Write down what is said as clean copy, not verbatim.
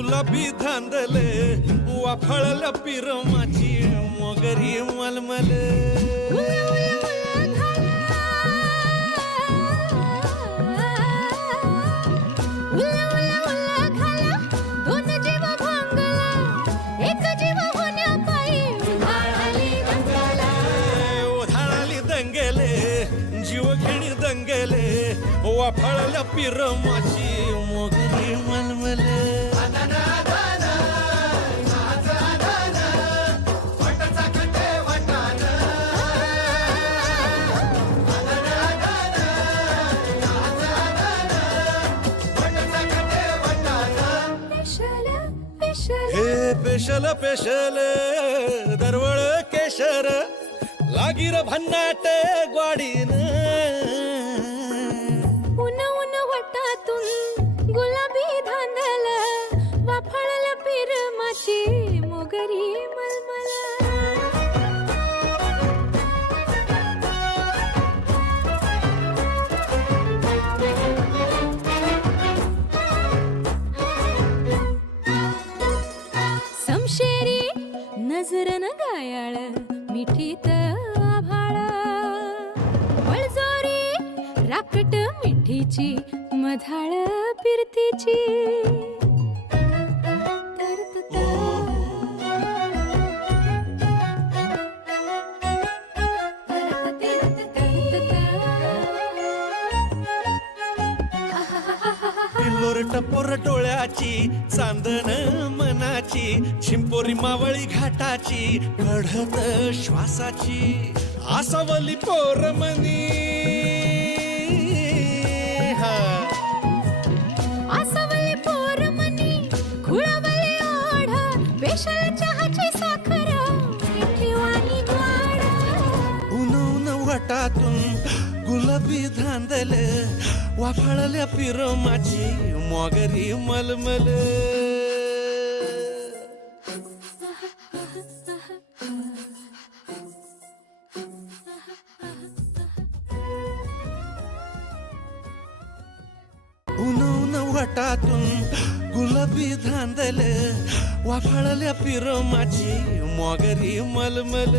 गुलाबी धांदले वाफळल्या पिरमाची मोगरी मलमल वाफळल्या पिरमाची मोगरी मलमल हे पेशल पेशल दरवळ केशर लागीर भन्नाट ग्वाडीन गुलाबी धांदल वाफळल्या पिरमाची मोगरी मलमल समशेरी नजरन गायाळ मिठीत आभाळ बळजोरी राकट मिठीची मधाळ फिरतीची पिल्लोर टपोर डोळ्याची चांदन मनाची चिंपोरी मावळी घाटाची कढत श्वासाची आसावली पोरमनी आसावली पोरमनी खुळवली ओढ पेशल चहाची साखर मिठीवाणी गोड उन वटातून गुलाबी धांदल वाफळल्या पिरमाची मोगरी मलमल उन वटातून गुलाबी धांदल वाफळल्या पिरमाची मोगरी मलमल